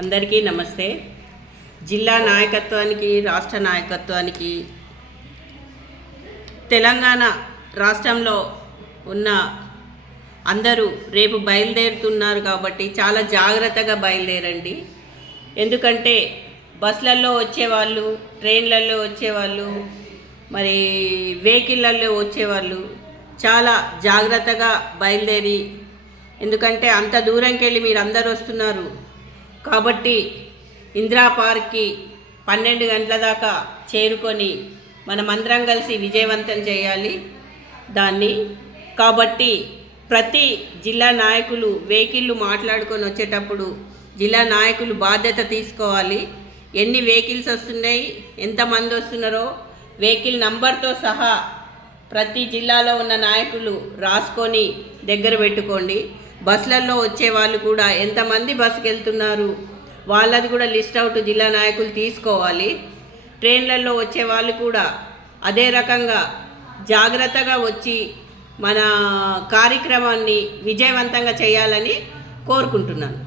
అందరికీ నమస్తే. జిల్లా నాయకత్వానికి, రాష్ట్ర నాయకత్వానికి, తెలంగాణ రాష్ట్రంలో ఉన్న అందరూ రేపు బయలుదేరుతున్నారు కాబట్టి చాలా జాగ్రత్తగా బయలుదేరండి. ఎందుకంటే బస్సులలో వచ్చేవాళ్ళు, ట్రైన్లలో వచ్చేవాళ్ళు, మరి వెహికల్లలో వచ్చేవాళ్ళు చాలా జాగ్రత్తగా బయలుదేరి, ఎందుకంటే అంత దూరంకి వెళ్ళి మీరు అందరు వస్తున్నారు కాబట్టి ఇందిరా పార్క్కి 12 గంటల దాకా చేరుకొని మనమందరం కలిసి విజయవంతం చేయాలి దాన్ని. కాబట్టి ప్రతి జిల్లా నాయకులు వెహికల్లు మాట్లాడుకొని వచ్చేటప్పుడు జిల్లా నాయకులు బాధ్యత తీసుకోవాలి. ఎన్ని వెహికల్స్ వస్తున్నాయి, ఎంతమంది వస్తున్నారో వెహికల్ నంబర్తో సహా ప్రతి జిల్లాలో ఉన్న నాయకులు రాసుకొని దగ్గర పెట్టుకోండి. బస్సులలో వచ్చే వాళ్ళు కూడా ఎంతమంది బస్సుకి వెళ్తున్నారు వాళ్ళది కూడా లిస్ట్ అవుట్ జిల్లా నాయకులు తీసుకోవాలి. ట్రైన్లలో వచ్చే వాళ్ళు కూడా అదే రకంగా జాగ్రత్తగా వచ్చి మన కార్యక్రమాన్ని విజయవంతంగా చేయాలని కోరుకుంటున్నాను.